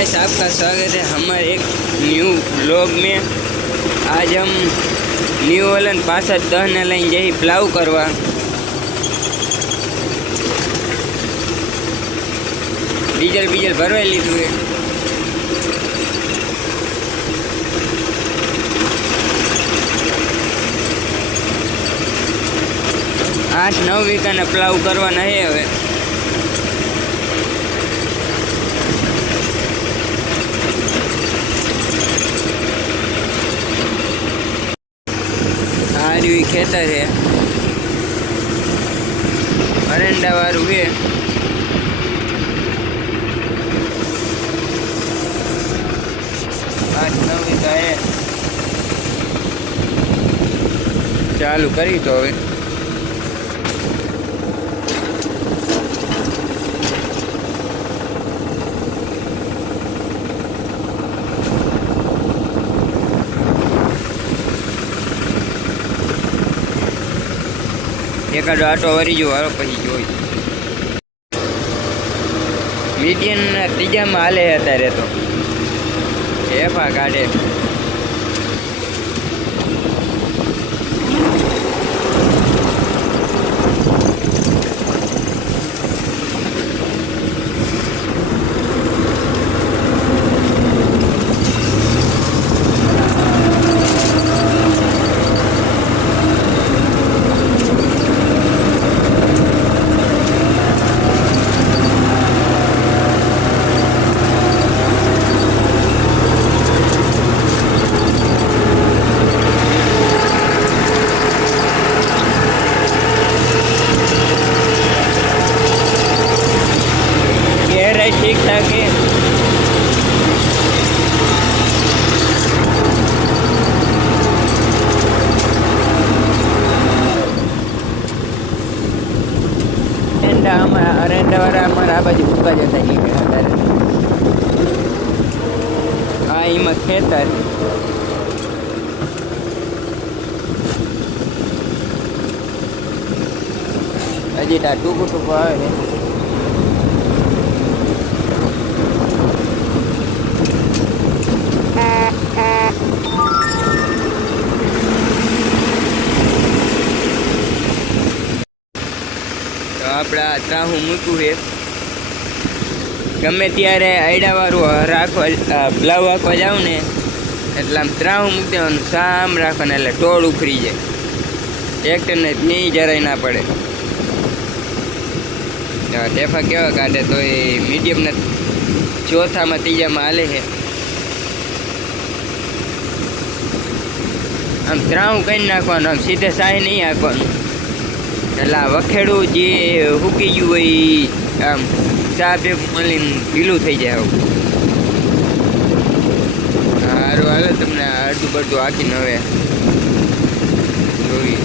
Guys, आपका स्वागत है हमारे एक न्यू व्लॉग में। आज हम न्यू वलन 6510 ने लઈને જઈ પ્લાવ કરવા। ડીઝલ ભરવાઈ લીધું છે। 8-9 વીઘાના પ્લાવ કરવાના છે હવે। खेतर है अरेंडा वारू है। 8-9 वीघा है। चालू करी तो हवे एकादो आटो वरी जो हारो पछी जोई। मीडियम तीजा में हाले अत्यारे तो एफा काढे। ठीक ठाक है। अरेंडा वाला हमारा आ बाजू भूका जता ही हाँ इमा खेतर हजी टूकू आवे है। આપણા ત્રાહું મૂક્યું છે। ગમે ત્યારે આયડાવાળું રાખવા પ્લાવ વાંકવા જાઉં ને એટલે આમ ત્રાહું મૂકી દેવાનું, સામ રાખવાને એટલે ટોળ ઉખડી જાય। ટ્રેક્ટરને નહીં જરાય ના પડે। ટેફા કેવા કાઢે તો એ મીડિયમના ચોથામાં ત્રીજામાં હાલે છે। આમ ત્રાહું કરી નાખવાનું, આમ સીધે સાહી નહીં હાંકવાનું એટલે આ વખેડું જે સૂકી ગયું હોય આમ ચા ભેગું મળીને ઢીલું થઈ જાય। સારું હાલે તમને અડધું બડધું હાંકીને હવે જોઈએ।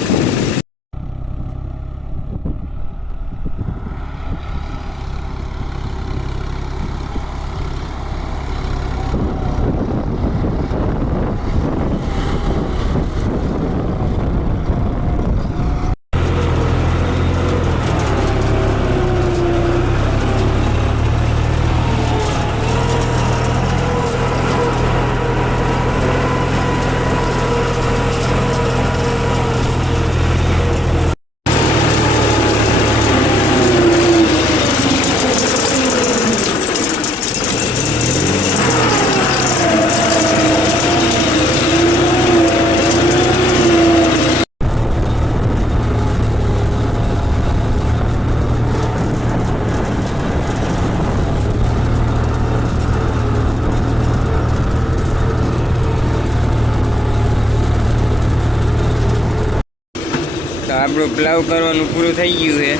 આપણું પ્લાવ કરવાનું પૂરું થઈ ગયું છે।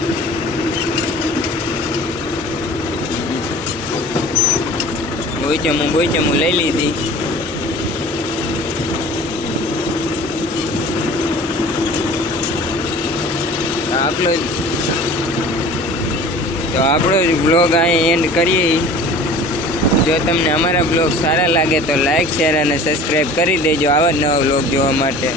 બોઈચમું લઈ લીધી। આપણો જ બ્લોગ અહીં એન્ડ કરીએ। જો તમને અમારા બ્લોગ સારા લાગે તો લાઈક, શેર અને સબસ્ક્રાઈબ કરી દેજો આવા જ નવા બ્લોગ જોવા માટે।